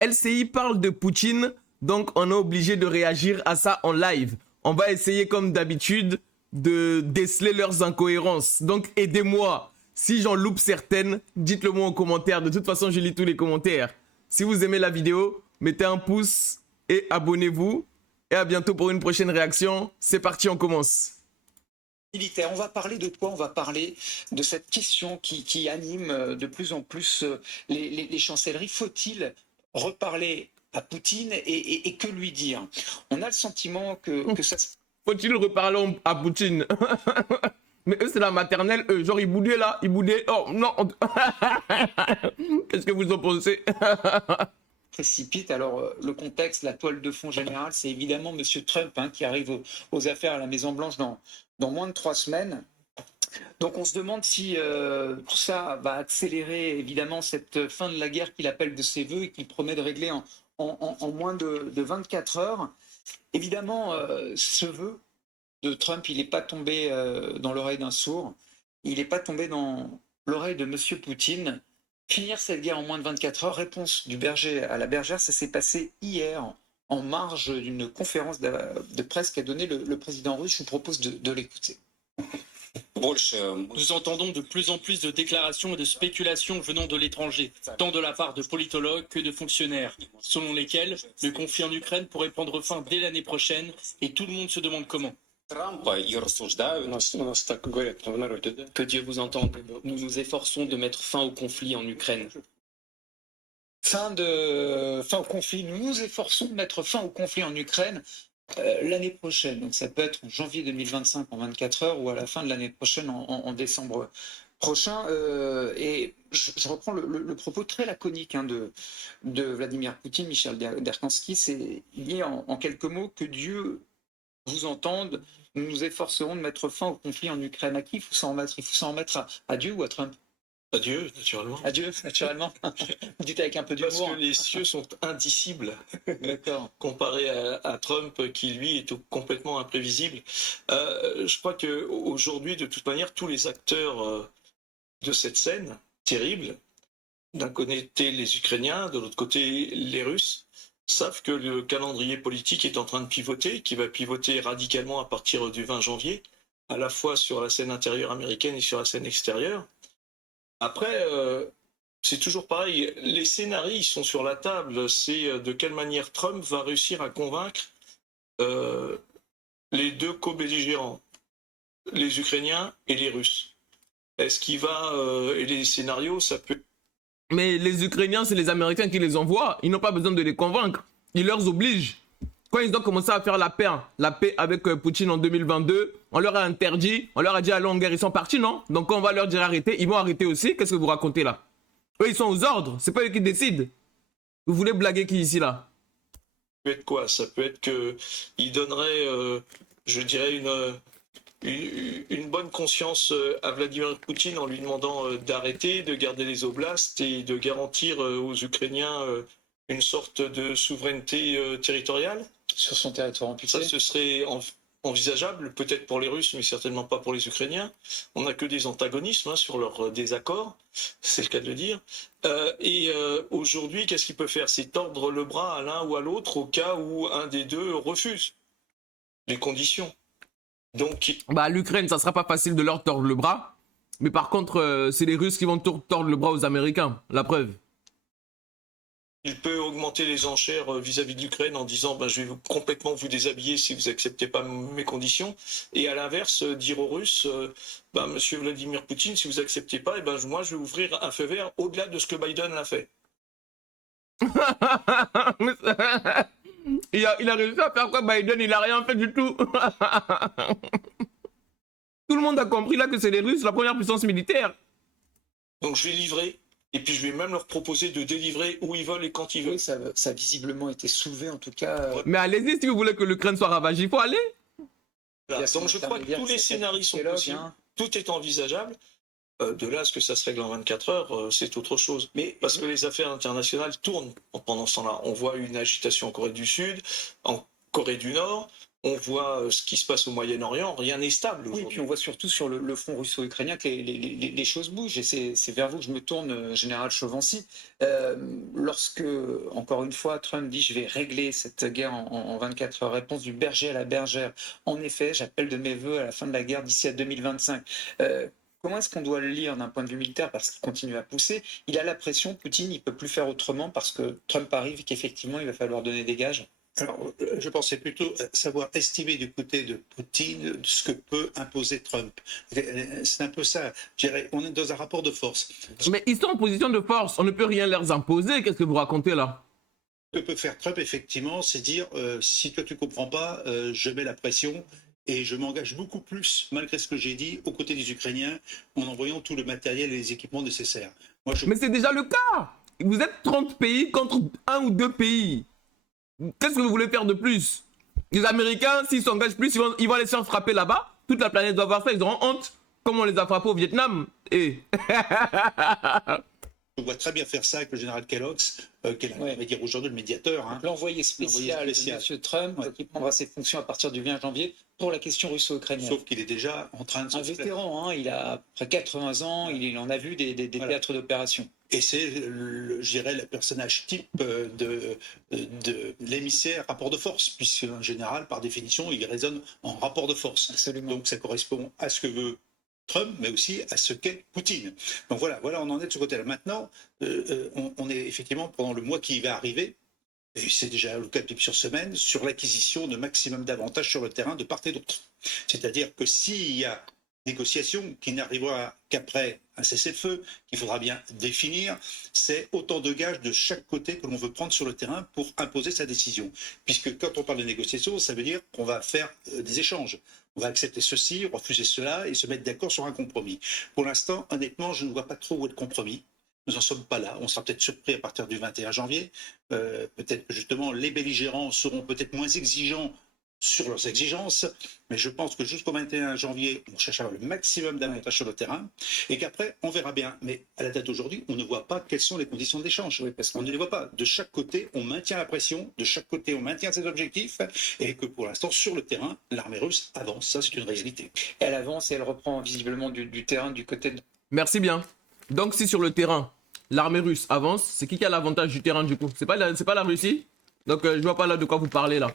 LCI parle de Poutine, donc on est obligé de réagir à ça en live. On va essayer comme d'habitude de déceler leurs incohérences. Donc aidez-moi. Si j'en loupe certaines, dites-le moi en commentaire. De toute façon, je lis tous les commentaires. Si vous aimez la vidéo, mettez un pouce et abonnez-vous. Et à bientôt pour une prochaine réaction. C'est parti, on commence. Militaire. On va parler de quoi? On va parler de cette question qui anime de plus en plus les chancelleries. Faut-il reparler à Poutine et que lui dire? On a le sentiment que ça se... Faut-il reparler à Poutine? Mais eux, c'est la maternelle. Eux, genre, ils boudaient là. Ils boudaient. Oh, non. Qu'est-ce que vous en pensez? précipite. Alors, le contexte, la toile de fond générale, c'est évidemment M. Trump qui arrive aux affaires à la Maison-Blanche dans moins de 3 semaines. Donc on se demande si tout ça va accélérer évidemment cette fin de la guerre qu'il appelle de ses voeux et qu'il promet de régler en moins de 24 heures. Évidemment, ce vœu de Trump, il n'est pas tombé dans l'oreille d'un sourd, il n'est pas tombé dans l'oreille de M. Poutine. Finir cette guerre en moins de 24 heures, réponse du berger à la bergère, ça s'est passé hier en marge d'une conférence de presse qu'a donnée le président russe. Je vous propose de l'écouter. Nous entendons de plus en plus de déclarations et de spéculations venant de l'étranger, tant de la part de politologues que de fonctionnaires, selon lesquels le conflit en Ukraine pourrait prendre fin dès l'année prochaine, et tout le monde se demande comment. Que Dieu vous entende, nous nous efforçons de mettre fin au conflit en Ukraine. Fin au conflit, nous nous efforçons de mettre fin au conflit en Ukraine l'année prochaine. Donc ça peut être en janvier 2025 en 24 heures ou à la fin de l'année prochaine en décembre prochain. Et je reprends le propos très laconique de Vladimir Poutine, Michel Derkansky. Il dit en quelques mots que Dieu vous entende, nous nous efforcerons de mettre fin au conflit en Ukraine. À qui il faut s'en remettre? Il faut s'en remettre à Dieu ou à Trump? À Dieu, naturellement. À Dieu, naturellement. Vous dites avec un peu d'humour. Parce que les cieux sont indicibles. D'accord. Comparé à Trump, qui lui est complètement imprévisible. Je crois qu'aujourd'hui, de toute manière, tous les acteurs de cette scène terrible, d'un côté les Ukrainiens, de l'autre côté les Russes, savent que le calendrier politique est en train de pivoter, qui va pivoter radicalement à partir du 20 janvier, à la fois sur la scène intérieure américaine et sur la scène extérieure. Après, c'est toujours pareil, les scénarios sont sur la table, c'est de quelle manière Trump va réussir à convaincre les deux co-belligérants, les Ukrainiens et les Russes. Est-ce qu'il va... et les scénarios, ça peut... Mais les Ukrainiens, c'est les Américains qui les envoient. Ils n'ont pas besoin de les convaincre. Ils leur obligent. Quand ils ont commencé à faire la paix avec Poutine en 2022, on leur a interdit, on leur a dit allons en guerre, ils sont partis, non? Donc quand on va leur dire arrêter, ils vont arrêter aussi. Qu'est-ce que vous racontez là? Eux, ils sont aux ordres, c'est pas eux qui décident. Vous voulez blaguer qui ici là? Ça peut être quoi? Ça peut être qu'il donnerait, je dirais, une bonne conscience à Vladimir Poutine en lui demandant d'arrêter, de garder les oblasts et de garantir aux Ukrainiens une sorte de souveraineté territoriale. Sur son territoire amputé. Ça, ce serait envisageable, peut-être pour les Russes, mais certainement pas pour les Ukrainiens. On n'a que des antagonismes sur leurs désaccords, c'est le cas de le dire. Aujourd'hui, qu'est-ce qu'il peut faire? C'est tordre le bras à l'un ou à l'autre au cas où un des deux refuse les conditions. Donc, l'Ukraine, ça sera pas facile de leur tordre le bras. Mais par contre, c'est les Russes qui vont tordre le bras aux Américains. La preuve. il peut augmenter les enchères vis-à-vis de l'Ukraine en disant je vais complètement vous déshabiller si vous n'acceptez pas mes conditions. Et à l'inverse, dire aux Russes, monsieur Vladimir Poutine, si vous n'acceptez pas, moi je vais ouvrir un feu vert au-delà de ce que Biden l'a fait. Il a réussi à faire quoi Biden? Il a rien fait du tout. Tout le monde a compris là que c'est les Russes, la première puissance militaire. Donc je vais livrer. Et puis je vais même leur proposer de délivrer où ils veulent et quand ils veulent. Oui, ça a visiblement été soulevé en tout cas. Mais allez-y si vous voulez que l'Ukraine soit ravagée, il faut aller. Voilà. Donc je crois que tous les scénarios sont possibles, tout est envisageable. De là à ce que ça se règle en 24 heures, c'est autre chose. Mais parce que les affaires internationales tournent pendant ce temps-là. On voit une agitation en Corée du Sud, en Corée du Nord. on voit ce qui se passe au Moyen-Orient, rien n'est stable Oui, aujourd'hui. puis on voit surtout sur le front russo-ukrainien que les choses bougent, et c'est vers vous que je me tourne, général Chauvency. Lorsque, encore une fois, Trump dit « je vais régler cette guerre en 24 heures », réponse du berger à la bergère. En effet, j'appelle de mes voeux à la fin de la guerre d'ici à 2025. Comment est-ce qu'on doit le lire d'un point de vue militaire? Parce qu'il continue à pousser. Il a la pression, Poutine, il ne peut plus faire autrement parce que Trump arrive et qu'effectivement, il va falloir donner des gages. Alors, je pensais plutôt savoir estimer du côté de Poutine ce que peut imposer Trump. C'est un peu ça. Je dirais, on est dans un rapport de force. Mais ils sont en position de force, on ne peut rien leur imposer. Qu'est-ce que vous racontez là? Ce que peut faire Trump, effectivement, c'est dire si toi tu ne comprends pas, je mets la pression et je m'engage beaucoup plus, malgré ce que j'ai dit, aux côtés des Ukrainiens, en envoyant tout le matériel et les équipements nécessaires. Moi, Mais c'est déjà le cas. Vous êtes 30 pays contre 1 ou 2 pays. Qu'est-ce que vous voulez faire de plus? Les Américains, s'ils s'engagent plus, ils vont aller se faire frapper là-bas. Toute la planète doit voir ça, ils auront honte. Comme on les a frappés au Vietnam. Et... je vois très bien faire ça avec le général Kellogg's, qui est, on va dire aujourd'hui, le médiateur. Hein. L'envoyé spécial de M. Trump, qui prendra ses fonctions à partir du 20 janvier pour la question russo-ukrainienne. Sauf qu'il est déjà en train de se... Un vétéran, hein, il a à peu près 80 ans, il en a vu des Voilà. théâtres d'opération. Et c'est, je dirais, le personnage type de l'émissaire rapport de force, puisque en général, par définition, il résonne en rapport de force. Absolument. Donc ça correspond à ce que veut Trump, mais aussi à ce qu'est Poutine. Donc voilà, on en est de ce côté-là. Maintenant, on est effectivement pendant le mois qui va arriver, et c'est déjà le cas depuis plusieurs semaines, sur l'acquisition de maximum d'avantages sur le terrain de part et d'autre. C'est-à-dire que s'il y a négociation qui n'arrivera qu'après un cessez-le-feu, qu'il faudra bien définir, c'est autant de gages de chaque côté que l'on veut prendre sur le terrain pour imposer sa décision. Puisque quand on parle de négociation, ça veut dire qu'on va faire des échanges. On va accepter ceci, refuser cela et se mettre d'accord sur un compromis. Pour l'instant, honnêtement, je ne vois pas trop où est le compromis. Nous n'en sommes pas là. On sera peut-être surpris à partir du 21 janvier. Peut-être que justement, les belligérants seront peut-être moins exigeants sur leurs exigences, mais je pense que jusqu'au 21 janvier, on cherchera le maximum d'avantages sur le terrain, et qu'après, on verra bien. Mais à la date d'aujourd'hui, on ne voit pas quelles sont les conditions d'échange. Oui, parce On ne les voit pas. De chaque côté, on maintient la pression, de chaque côté, on maintient ses objectifs, et que pour l'instant, sur le terrain, l'armée russe avance. Ça, c'est une réalité. Elle avance et elle reprend visiblement du terrain du côté de... Merci bien. Donc si sur le terrain, l'armée russe avance, c'est qui a l'avantage du terrain du coup? C'est pas la Russie? Donc je vois pas là de quoi vous parlez là.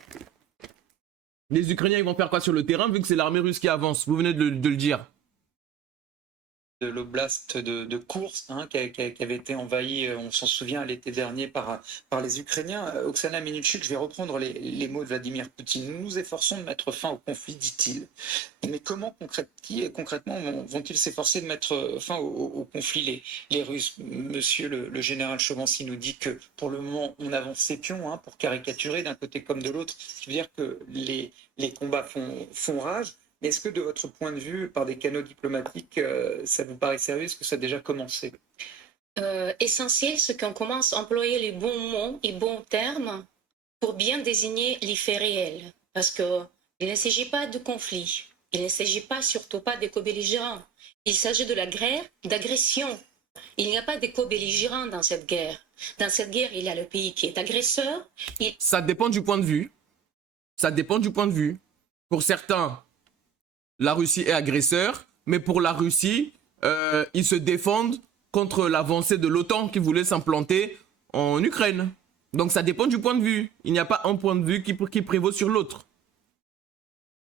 Les Ukrainiens ils vont faire quoi sur le terrain vu que c'est l'armée russe qui avance? Vous venez de le dire. de l'oblast de Koursk, hein, qui avait été envahi, on s'en souvient, l'été dernier par les Ukrainiens. Oksana Minutchuk, je vais reprendre les mots de Vladimir Poutine. Nous nous efforçons de mettre fin au conflit, dit-il. Mais comment concrètement vont-ils s'efforcer de mettre fin au conflit, les Russes? Monsieur le général Chauvency nous dit que pour le moment, on avance ses pions, hein, pour caricaturer d'un côté comme de l'autre. Je veux dire que les combats font rage. Mais est-ce que de votre point de vue, par des canaux diplomatiques, ça vous paraît sérieux? Est-ce que ça a déjà commencé? Essentiel, c'est qu'on commence à employer les bons mots et bons termes pour bien désigner les faits réels. Parce qu'il ne s'agit pas de conflit, il ne s'agit pas, surtout pas des co-belligérants. Il s'agit de la guerre, d'agression. Il n'y a pas de co-belligérants dans cette guerre. Dans cette guerre, il y a le pays qui est agresseur. Ça dépend du point de vue. Ça dépend du point de vue. Pour certains, la Russie est agresseur, mais pour la Russie, ils se défendent contre l'avancée de l'OTAN qui voulait s'implanter en Ukraine. Donc ça dépend du point de vue. Il n'y a pas un point de vue qui prévaut sur l'autre.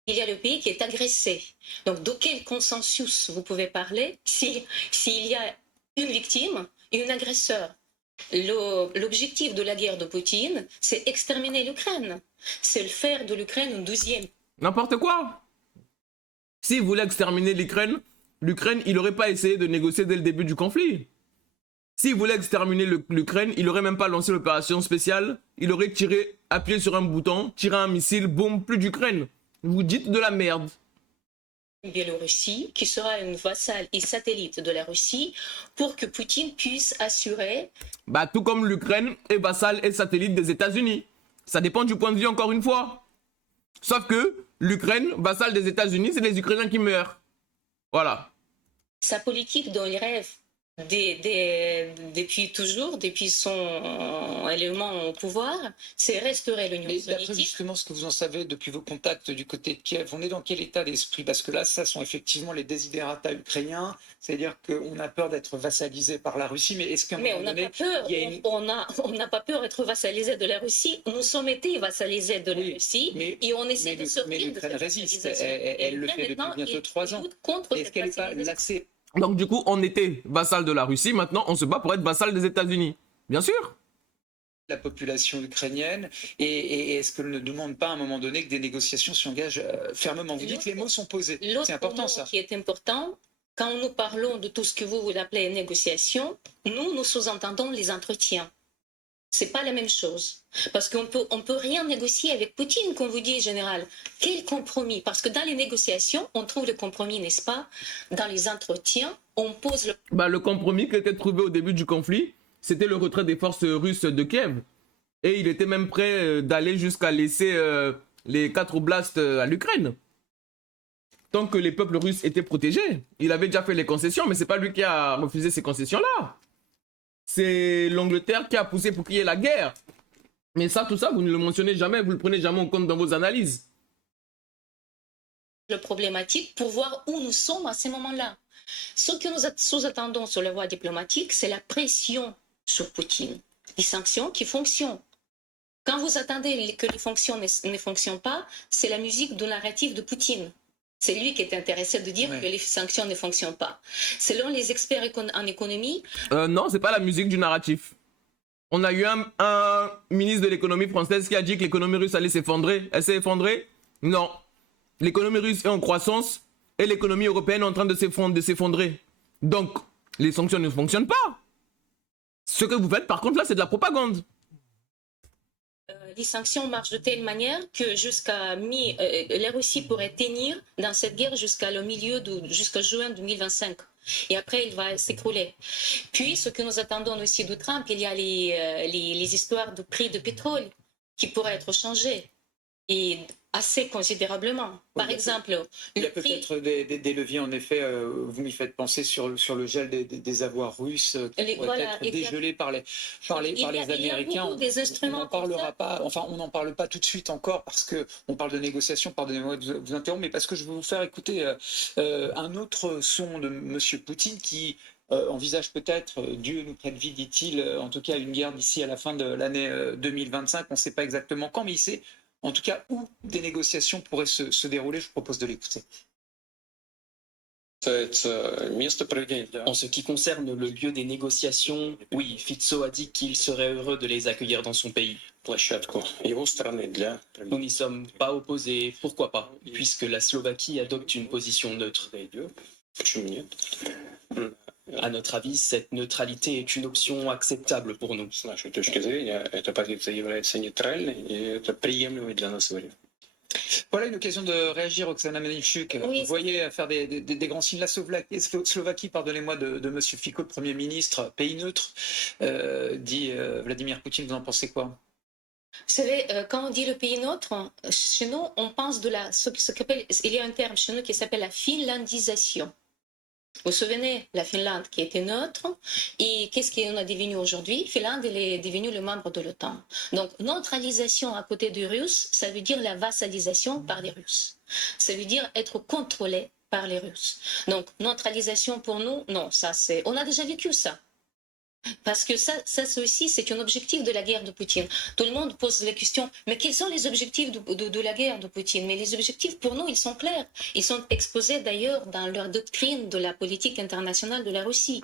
Il y a le pays qui est agressé. Donc de quel consensus vous pouvez parler s'il y a une victime et un agresseur? L'objectif de la guerre de Poutine, c'est exterminer l'Ukraine. C'est le faire de l'Ukraine une deuxième. N'importe quoi. S'il voulait exterminer l'Ukraine, il n'aurait pas essayé de négocier dès le début du conflit. S'il voulait exterminer l'Ukraine, il n'aurait même pas lancé l'opération spéciale. Il aurait appuyé sur un bouton, tiré un missile, boum, plus d'Ukraine. Vous dites de la merde. Biélorussie, qui sera une vassale et satellite de la Russie, pour que Poutine puisse assurer... Bah, tout comme l'Ukraine est vassale et satellite des États-Unis. Ça dépend du point de vue encore une fois. Sauf que l'Ukraine, vassale des États-Unis, c'est les Ukrainiens qui meurent. Voilà. Sa politique dont il rêve depuis toujours, depuis son élément au pouvoir, c'est restaurer l'Union Mais d'après soviétique. justement ce que vous en savez depuis vos contacts du côté de Kiev, on est dans quel état d'esprit? Parce que là, ça sont effectivement les desiderata ukrainiens, c'est-à-dire qu'on a peur d'être vassalisé par la Russie, mais est-ce qu'à un Mais moment on n'a donné, pas peur, il y a une... on n'a pas peur d'être vassalisé de la Russie. Nous sommes été vassalisés de la Oui, Russie mais- et on essaie mais de le- sortir mais de l'Ukraine cette résiste, vassalisation. elle Et le l'Ukraine, fait depuis maintenant, bientôt il 3 ans. lutte contre Est-ce cette qu'elle n'est pas vassalisation. lassée? Donc du coup, on était vassal de la Russie, maintenant on se bat pour être vassal des États-Unis. Bien sûr. La population ukrainienne et est-ce qu'elle ne demande pas à un moment donné que des négociations s'engagent fermement? Vous dites que les mots sont posés, c'est L'autre important mot ça. qui est important, quand nous parlons de tout ce que vous appelez négociation, nous sous-entendons les entretiens. C'est pas la même chose. Parce qu'on peut rien négocier avec Poutine, comme vous dites, général. Quel compromis? Parce que dans les négociations, on trouve le compromis, n'est-ce pas? Dans les entretiens, on pose le Bah, le compromis qui était trouvé au début du conflit, c'était le retrait des forces russes de Kiev. Et il était même prêt d'aller jusqu'à laisser les 4 oblasts à l'Ukraine. Tant que les peuples russes étaient protégés. Il avait déjà fait les concessions, mais c'est pas lui qui a refusé ces concessions-là. C'est l'Angleterre qui a poussé pour qu'il y ait la guerre. Mais ça, tout ça, vous ne le mentionnez jamais, vous ne le prenez jamais en compte dans vos analyses. problématique pour voir où nous sommes à ces moments-là. Ce que nous sous-attendons sur la voie diplomatique, c'est la pression sur Poutine. Les sanctions qui fonctionnent. Quand vous attendez que les sanctions ne fonctionnent pas, c'est la musique du narratif de Poutine. C'est lui qui est intéressé de dire Ouais. que les sanctions ne fonctionnent pas. Selon les experts en économie, Non, c'est pas la musique du narratif. On a eu un ministre de l'économie française qui a dit que l'économie russe allait s'effondrer. Elle s'est effondrée? Non. L'économie russe est en croissance et l'économie européenne est en train de s'effondrer. Donc, les sanctions ne fonctionnent pas. Ce que vous faites, par contre, là, c'est de la propagande. les sanctions marchent de telle manière que la Russie pourrait tenir dans cette guerre jusqu'à juin 2025. Et après, il va s'écrouler. Puis, ce que nous attendons aussi de Trump, il y a les histoires de prix de pétrole qui pourraient être changées. Et assez considérablement. Par Oui, exemple, Il y a le prix... peut-être des leviers, en effet, vous m'y faites penser sur le gel des avoirs russes qui pourraient être dégelés par les Américains. Il y a beaucoup des instruments On n'en comme parlera ça. pas, enfin, on n'en parle pas tout de suite encore parce qu'on parle de négociations, pardonnez-moi de vous interrompre, mais parce que je veux vous faire écouter un autre son de M. Poutine qui envisage peut-être, Dieu nous prête vie, dit-il, en tout cas une guerre d'ici à la fin de l'année 2025. On ne sait pas exactement quand, mais il sait en tout cas où des négociations pourraient se dérouler. Je vous propose de l'écouter. En ce qui concerne le lieu des négociations, oui, Fico a dit qu'il serait heureux de les accueillir dans son pays. Nous n'y sommes pas opposés, pourquoi pas, puisque la Slovaquie adopte une position neutre. À notre avis, cette neutralité est une option acceptable pour nous. Voilà une occasion de réagir, Oksana Melnichuk. Oui. Vous voyez faire des grands signes. La Slovaquie, pardonnez-moi, de M. Fico, le Premier ministre, pays neutre, dit Vladimir Poutine. Vous en pensez quoi? Vous savez, quand on dit le pays neutre, chez nous, on pense il y a un terme chez nous qui s'appelle la finlandisation. Vous vous souvenez, la Finlande qui était neutre, et qu'est-ce qu'on a devenu aujourd'hui? Finlande, elle est devenue le membre de l'OTAN. Donc, neutralisation à côté des Russes, ça veut dire la vassalisation par les Russes. Ça veut dire être contrôlé par les Russes. Donc, neutralisation pour nous, non, ça c'est... On a déjà vécu ça. Parce que ça c'est un objectif de la guerre de Poutine. Tout le monde pose la question, mais quels sont les objectifs de la guerre de Poutine? Mais les objectifs, pour nous, ils sont clairs. Ils sont exposés d'ailleurs dans leur doctrine de la politique internationale de la Russie.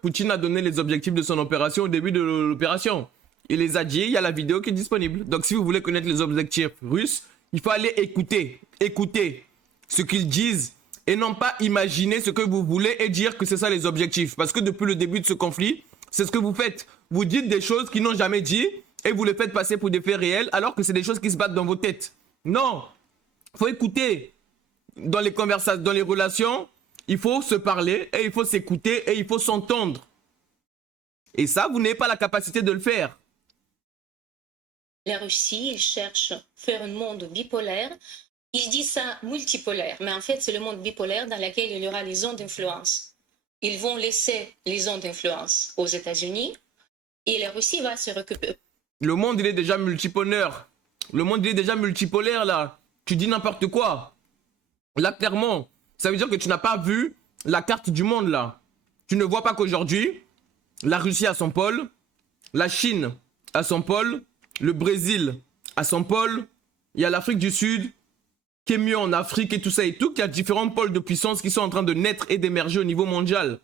Poutine a donné les objectifs de son opération au début de l'opération. Il les a dit, il y a la vidéo qui est disponible. Donc si vous voulez connaître les objectifs russes, il faut aller écouter ce qu'ils disent et non pas imaginer ce que vous voulez et dire que c'est ça les objectifs. Parce que depuis le début de ce conflit, c'est ce que vous faites. Vous dites des choses qu'ils n'ont jamais dit et vous les faites passer pour des faits réels alors que c'est des choses qui se battent dans vos têtes. Non, il faut écouter. Dans les conversations, dans les relations, il faut se parler et il faut s'écouter et il faut s'entendre. Et ça, vous n'avez pas la capacité de le faire. La Russie, il cherche à faire un monde bipolaire. Il dit ça multipolaire, mais en fait, c'est le monde bipolaire dans lequel il y aura les zones d'influence. ils vont laisser les zones d'influence aux États-Unis et la Russie va se récupérer. Le monde, il est déjà multipolaire. Le monde, il est déjà multipolaire, là. Tu dis n'importe quoi. Là, clairement, ça veut dire que tu n'as pas vu la carte du monde, là. Tu ne vois pas qu'aujourd'hui, la Russie a son pôle, la Chine a son pôle, le Brésil a son pôle, il y a l'Afrique du Sud, qui est mieux en Afrique et tout ça et tout, qu'il y a différents pôles de puissance qui sont en train de naître et d'émerger au niveau mondial.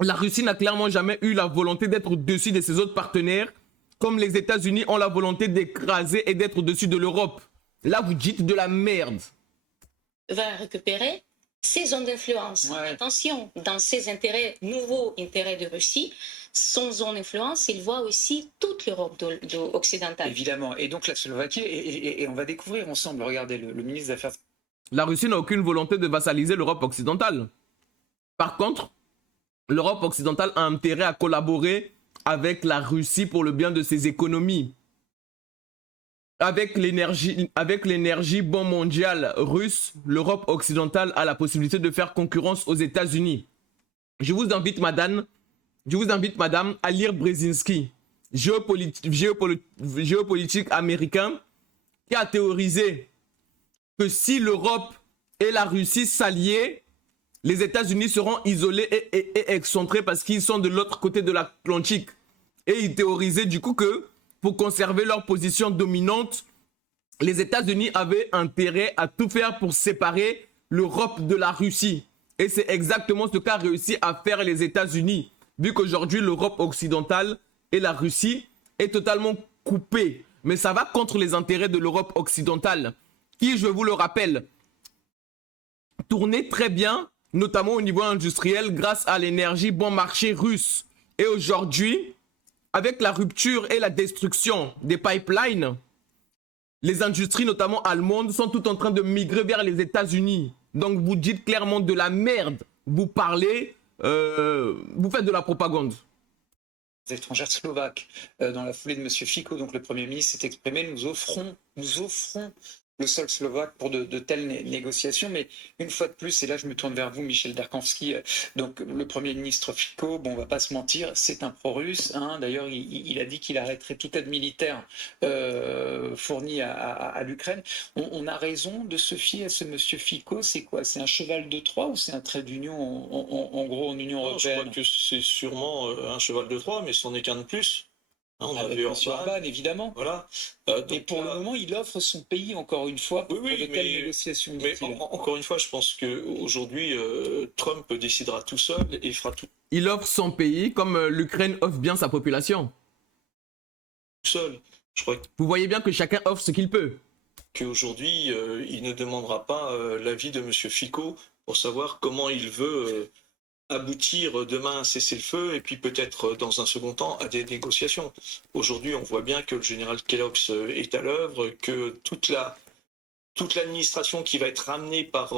La Russie n'a clairement jamais eu la volonté d'être au-dessus de ses autres partenaires, comme les États-Unis ont la volonté d'écraser et d'être au-dessus de l'Europe. Là, vous dites de la merde. Va récupérer ces zones d'influence. Ouais. Attention, dans ses intérêts, nouveaux intérêts de Russie, son zone d'influence, il voit aussi toute l'Europe occidentale. Évidemment. Et donc la Slovaquie, et on va découvrir ensemble, regardez, le ministre des Affaires. La Russie n'a aucune volonté de vassaliser l'Europe occidentale. Par contre, l'Europe occidentale a intérêt à collaborer avec la Russie pour le bien de ses économies. Avec l'énergie bon mondiale russe, l'Europe occidentale a la possibilité de faire concurrence aux États-Unis. Je vous invite, madame, à lire Brzezinski, géopolitique américain, qui a théorisé que si l'Europe et la Russie s'alliaient, les États-Unis seront isolés et excentrés parce qu'ils sont de l'autre côté de l'Atlantique. Et il théorisait du coup que pour conserver leur position dominante, les États-Unis avaient intérêt à tout faire pour séparer l'Europe de la Russie. Et c'est exactement ce qu'a réussi à faire les États-Unis, vu qu'aujourd'hui l'Europe occidentale et la Russie est totalement coupée. Mais ça va contre les intérêts de l'Europe occidentale, qui, je vous le rappelle, tournait très bien, notamment au niveau industriel, grâce à l'énergie bon marché russe. Et aujourd'hui, avec la rupture et la destruction des pipelines, les industries, notamment allemandes, sont toutes en train de migrer vers les États-Unis. Donc vous dites clairement de la merde. Vous parlez, vous faites de la propagande. Étrangères slovaques, dans la foulée de M. Fico, donc le Premier ministre s'est exprimé, nous offrons le sol slovaque pour de telles négociations, mais une fois de plus, et là je me tourne vers vous, Michel Darkovski, donc le Premier ministre Fico, bon, on va pas se mentir, c'est un pro-russe, hein. D'ailleurs il a dit qu'il arrêterait toute aide militaire fournie à l'Ukraine. On a raison de se fier à ce monsieur Fico, c'est quoi? C'est un cheval de Troie ou c'est un trait d'union en gros en Union européenne? Je crois que c'est sûrement un cheval de Troie, mais c'en est qu'un de plus. On a vu Orban, évidemment. Voilà. Et pour le moment, il offre son pays, encore une fois, pour de telles négociations. Mais encore une fois, je pense qu'aujourd'hui, Trump décidera tout seul et fera tout Il offre son pays comme l'Ukraine offre bien sa population. seul. Je crois Vous voyez bien que chacun offre ce qu'il peut. qu'aujourd'hui, il ne demandera pas l'avis de M. Fico pour savoir comment il veut aboutir demain à un cessez-le-feu et puis peut-être dans un second temps à des négociations. Aujourd'hui, on voit bien que le général Kellogg's est à l'œuvre, que toute l'administration qui va être ramenée par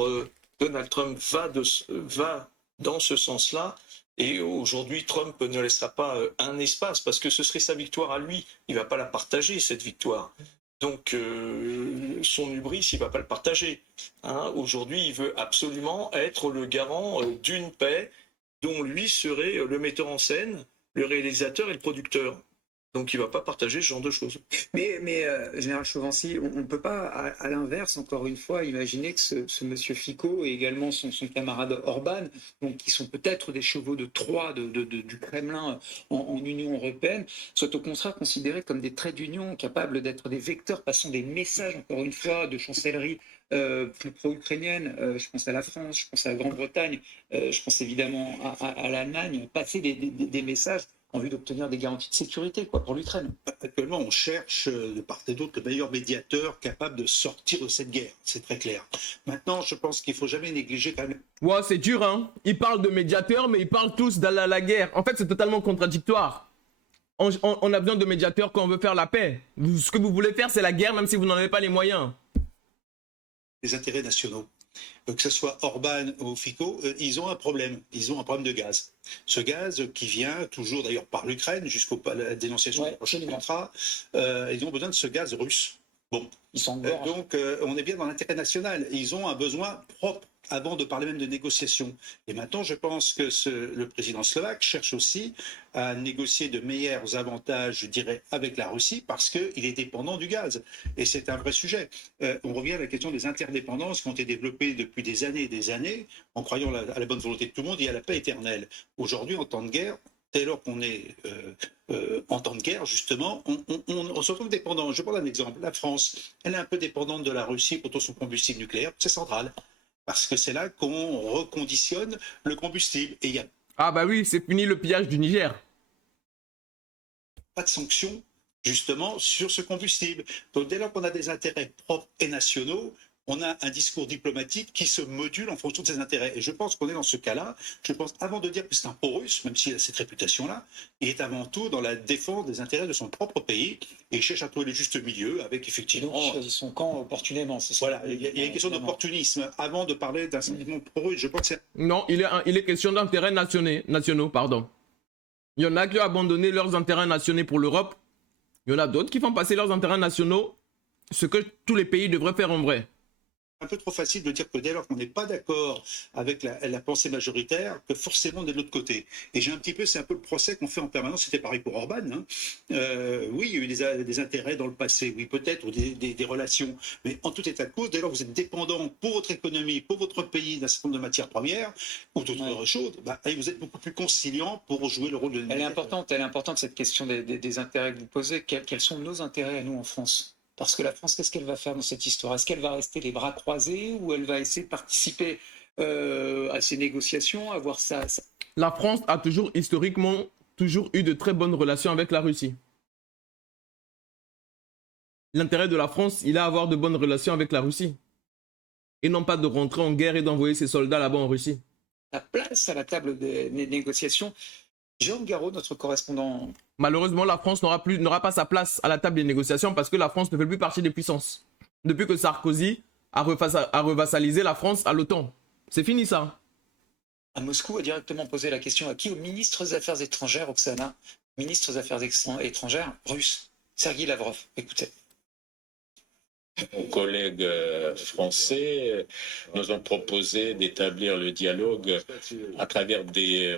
Donald Trump va dans ce sens-là. Et aujourd'hui, Trump ne laissera pas un espace parce que ce serait sa victoire à lui. Il ne va pas la partager, cette victoire. Donc, son hubris, il ne va pas le partager. Hein, aujourd'hui, il veut absolument être le garant d'une paix dont lui serait le metteur en scène, le réalisateur et le producteur. Donc il ne va pas partager ce genre de choses. Mais Général Chauvency, on ne peut pas, à l'inverse, encore une fois, imaginer que ce monsieur Fico et également son camarade Orban, donc, qui sont peut-être des chevaux de Troie du Kremlin en Union européenne, soient au contraire considérés comme des traits d'union capables d'être des vecteurs passant des messages, encore une fois, de chancellerie plus pro-ukrainienne. Je pense à la France, je pense à la Grande-Bretagne, je pense évidemment à l'Allemagne, passer des messages en vue d'obtenir des garanties de sécurité pour l'Ukraine. Actuellement, on cherche de part et d'autre le meilleur médiateur capable de sortir de cette guerre, c'est très clair. Maintenant, je pense qu'il ne faut jamais négliger quand même... Ouais, c'est dur, hein. Ils parlent de médiateurs, mais ils parlent tous de la guerre. En fait, c'est totalement contradictoire. On a besoin de médiateurs quand on veut faire la paix. Ce que vous voulez faire, c'est la guerre, même si vous n'en avez pas les moyens. Les intérêts nationaux. Que ce soit Orban ou Fico, ils ont un problème. Ils ont un problème de gaz. Ce gaz qui vient toujours d'ailleurs par l'Ukraine jusqu'à la dénonciation du prochain contrat, ils ont besoin de ce gaz russe. Bon. Ils sont donc on est bien dans l'intérêt national. Ils ont un besoin propre avant de parler même de négociations. Et maintenant, je pense que le président slovaque cherche aussi à négocier de meilleurs avantages, je dirais, avec la Russie, parce qu'il est dépendant du gaz. Et c'est un vrai sujet. On revient à la question des interdépendances qui ont été développées depuis des années, en croyant à la bonne volonté de tout le monde et à la paix éternelle. Aujourd'hui, en temps de guerre, dès lors qu'on est en temps de guerre, justement, on se retrouve dépendant. Je prends un exemple. La France, elle est un peu dépendante de la Russie pour son combustible nucléaire. C'est central. Parce que c'est là qu'on reconditionne le combustible. Et il n'y a Ah bah oui, c'est fini le pillage du Niger. pas de sanctions, justement, sur ce combustible. Donc dès lors qu'on a des intérêts propres et nationaux, on a un discours diplomatique qui se module en fonction de ses intérêts. Et je pense qu'on est dans ce cas-là. Je pense, avant de dire que c'est un pro-russe, même s'il a cette réputation-là, il est avant tout dans la défense des intérêts de son propre pays et il cherche à trouver le juste milieu avec effectivement... Donc, il choisit son camp opportunément, c'est ça. Voilà, il y a une question d'opportunisme. Avant de parler d'un sentiment pro-russe, je pense que c'est... Non, il est question d'intérêts nationaux, pardon. Il y en a qui ont abandonné leurs intérêts nationaux pour l'Europe. Il y en a d'autres qui font passer leurs intérêts nationaux, ce que tous les pays devraient faire en vrai. Un peu trop facile de dire que dès lors qu'on n'est pas d'accord avec la pensée majoritaire, que forcément on est de l'autre côté. Et c'est un peu le procès qu'on fait en permanence, c'était pareil pour Orban. Hein. Oui, il y a eu des intérêts dans le passé, oui peut-être, ou des relations. Mais en tout état de cause, dès lors que vous êtes dépendant pour votre économie, pour votre pays d'un certain nombre de matières premières, ou d'autres choses, bah, vous êtes beaucoup plus conciliant pour jouer le rôle de... Elle est importante cette question des intérêts que vous posez. Quels sont nos intérêts à nous en France ? Parce que la France, qu'est-ce qu'elle va faire dans cette histoire? Est-ce qu'elle va rester les bras croisés ou elle va essayer de participer à ces négociations, à voir ça? La France a historiquement eu de très bonnes relations avec la Russie. L'intérêt de la France, il est à avoir de bonnes relations avec la Russie. Et non pas de rentrer en guerre et d'envoyer ses soldats là-bas en Russie. La place à la table des négociations. Jérôme Garraud, notre correspondant. Malheureusement, la France n'aura pas sa place à la table des négociations parce que la France ne fait plus partie des puissances. Depuis que Sarkozy a revassalisé la France à l'OTAN. C'est fini ça. À Moscou a directement posé la question à qui? Au ministre des Affaires étrangères, Oksana. Ministre des Affaires étrangères russe, Sergueï Lavrov. Écoutez. Nos collègues français nous ont proposé d'établir le dialogue à travers des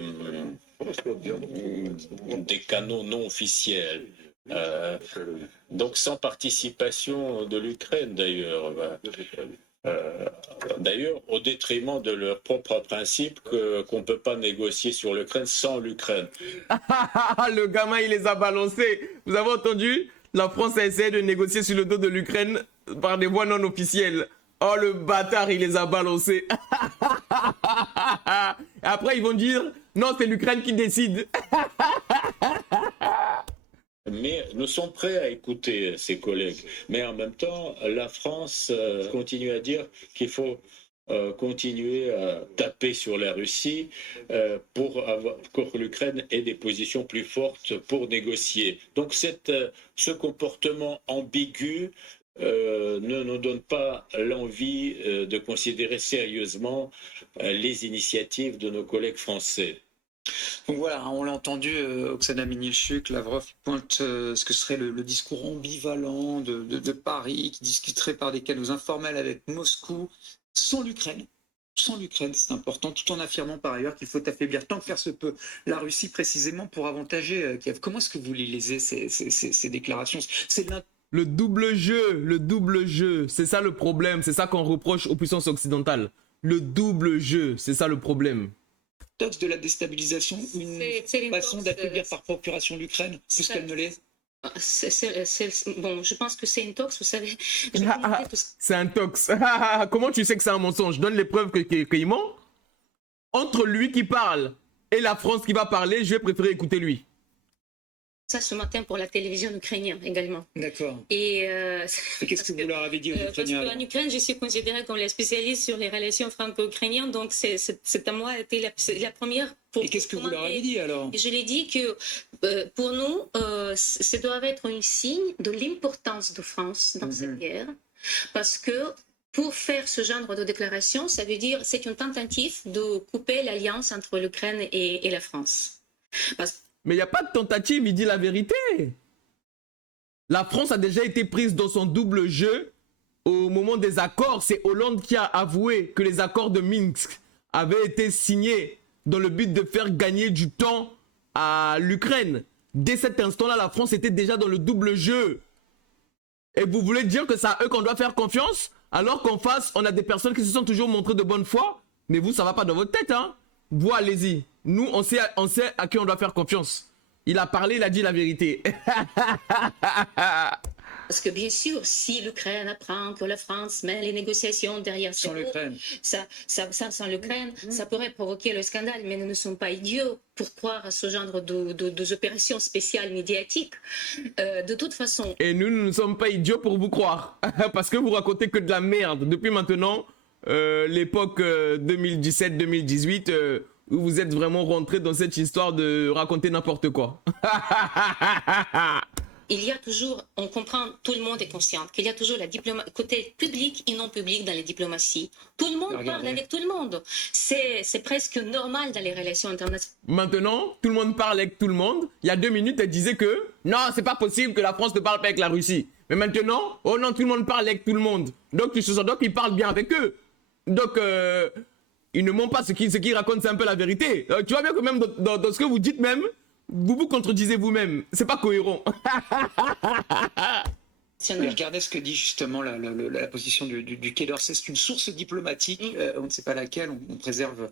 canaux non officiels. Donc sans participation de l'Ukraine d'ailleurs. D'ailleurs, au détriment de leur propre principe qu'on ne peut pas négocier sur l'Ukraine sans l'Ukraine. Le gamin, il les a balancés. Vous avez entendu? La France a essayé de négocier sur le dos de l'Ukraine par des voies non officielles. Oh, le bâtard, il les a balancés. Après, ils vont dire, non, c'est l'Ukraine qui décide. Mais nous sommes prêts à écouter ses collègues. Mais en même temps, la France continue à dire qu'il faut continuer à taper sur la Russie pour que l'Ukraine ait des positions plus fortes pour négocier. Donc ce comportement ambigu ne nous donne pas l'envie de considérer sérieusement les initiatives de nos collègues français. Donc voilà, on l'a entendu, Oksana Minilchuk, Lavrov pointe ce que serait le discours ambivalent de Paris, qui discuterait par des canaux informels avec Moscou, sans l'Ukraine. Sans l'Ukraine, c'est important, tout en affirmant par ailleurs qu'il faut affaiblir tant que faire se peut la Russie précisément pour avantager Kiev. Comment est-ce que vous les lisez, ces déclarations? Le double jeu, c'est ça le problème, c'est ça qu'on reproche aux puissances occidentales. Le double jeu, c'est ça le problème. De la déstabilisation, une façon d'affaiblir par procuration l'Ukraine, plus qu'elle ne l'est? Bon, je pense que c'est une tox, vous savez. C'est un tox. Comment tu sais que c'est un mensonge? Donne les preuves qu'il ment. Entre lui qui parle et la France qui va parler, je vais préférer écouter lui. Ça ce matin pour la télévision ukrainienne également. D'accord. Et qu'est-ce que vous leur avez dit aux Ukrainiens? Parce qu'en Ukraine, je suis considérée comme la spécialiste sur les relations franco-ukrainiennes, donc c'est à moi été la première pour. Et qu'est-ce que vous leur avez dit alors? Je l'ai dit que pour nous, ça doit être un signe de l'importance de France dans cette guerre, parce que pour faire ce genre de déclaration, ça veut dire c'est une tentative de couper l'alliance entre l'Ukraine et la France. Mais il n'y a pas de tentative, il dit la vérité. La France a déjà été prise dans son double jeu au moment des accords, c'est Hollande qui a avoué que les accords de Minsk avaient été signés dans le but de faire gagner du temps à l'Ukraine. Dès cet instant-là, la France était déjà dans le double jeu. Et vous voulez dire que c'est à eux qu'on doit faire confiance? Alors qu'en face, on a des personnes qui se sont toujours montrées de bonne foi? Mais vous, ça va pas dans votre tête, hein? Vous, allez-y. Nous, on sait à qui on doit faire confiance. Il a parlé, il a dit la vérité. Parce que bien sûr, si l'Ukraine apprend que la France met les négociations derrière Sans ses l'Ukraine. sans l'Ukraine, ça pourrait provoquer le scandale. Mais nous ne sommes pas idiots pour croire à ce genre d'opérations spéciales médiatiques. De toute façon... Et nous ne sommes pas idiots pour vous croire. Parce que vous racontez que de la merde. Depuis maintenant, l'époque 2017-2018, où vous êtes vraiment rentré dans cette histoire de raconter n'importe quoi. Il y a toujours, on comprend, tout le monde est conscient qu'il y a toujours la côté public et non public dans les diplomaties. Tout le monde parle avec tout le monde. C'est presque normal dans les relations internationales. Maintenant, tout le monde parle avec tout le monde. Il y a 2 minutes, elle disait que non, c'est pas possible que la France ne parle pas avec la Russie. Mais maintenant, oh non, tout le monde parle avec tout le monde. Donc, ils parlent bien avec eux. Donc, ils ne mentent pas, ce qu'ils racontent, c'est un peu la vérité. Tu vois bien que même dans ce que vous dites même, vous vous contredisez vous-même. C'est pas cohérent. Mais regardez ce que dit justement la position du Quai d'Orsay. C'est une source diplomatique, on ne sait pas laquelle, on préserve.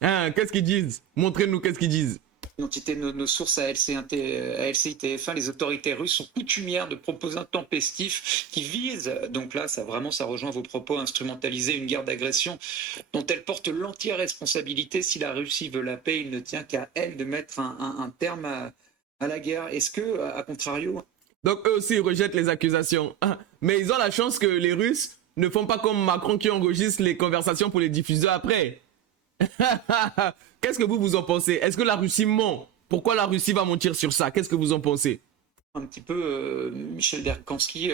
Hein, qu'est-ce qu'ils disent? Montrez-nous qu'est-ce qu'ils disent. L'identité de nos sources à LCI-TF1, les autorités russes sont coutumières de propos intempestifs qui visent, donc là ça rejoint vos propos, à instrumentaliser une guerre d'agression dont elle porte l'entière responsabilité. Si la Russie veut la paix, il ne tient qu'à elle de mettre un terme à la guerre. Est-ce que, à contrario... Donc eux aussi ils rejettent les accusations. Mais ils ont la chance que les Russes ne font pas comme Macron qui enregistre les conversations pour les diffuser après. Qu'est-ce que vous en pensez? Est-ce que la Russie ment? Pourquoi la Russie va mentir sur ça? Qu'est-ce que vous en pensez? Un petit peu, Michel Berkanski,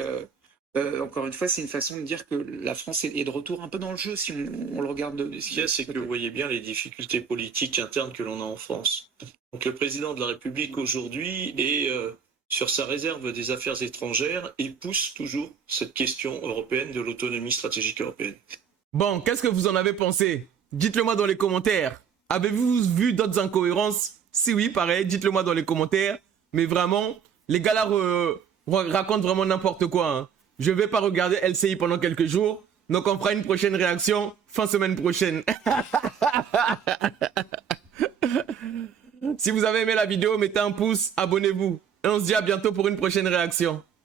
encore une fois, c'est une façon de dire que la France est de retour un peu dans le jeu, si on le regarde. Ce qu'il y a, c'est que vous voyez bien les difficultés politiques internes que l'on a en France. Donc le président de la République aujourd'hui est sur sa réserve des affaires étrangères et pousse toujours cette question européenne de l'autonomie stratégique européenne. Bon, qu'est-ce que vous en avez pensé? Dites-le moi dans les commentaires. Avez-vous vu d'autres incohérences? Si oui, pareil, dites-le moi dans les commentaires. Mais vraiment, les gars là racontent vraiment n'importe quoi. Hein. Je vais pas regarder LCI pendant quelques jours. Donc on fera une prochaine réaction fin semaine prochaine. Si vous avez aimé la vidéo, mettez un pouce, abonnez-vous. Et on se dit à bientôt pour une prochaine réaction.